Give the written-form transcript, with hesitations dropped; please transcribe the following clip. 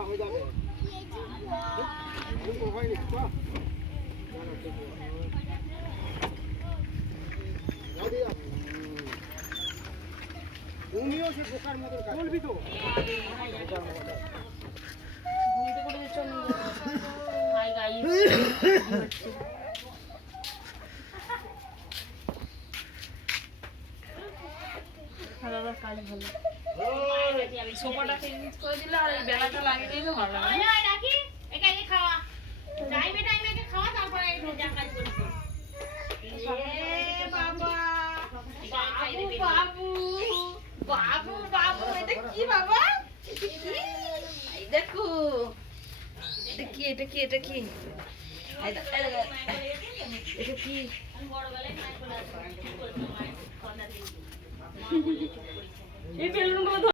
হয়ে যাবে তুমিও সে বোকার মতো বলবি তো কাজ ভালো সোফাটা চেঞ্জ করে দিলে আর এই বেলাটা লাগিয়ে দিলে ভালো লাগে রাখি একা একা খাওয়া টাইমে টাইমে একা খাওয়া তারপরে রোজা কাজ করতে বাবা বাবু বাবু বাবু এটা কি বাবা এই দেখো এটা কি এটা কি এটা কি এটা কি এই বেলুনগুলো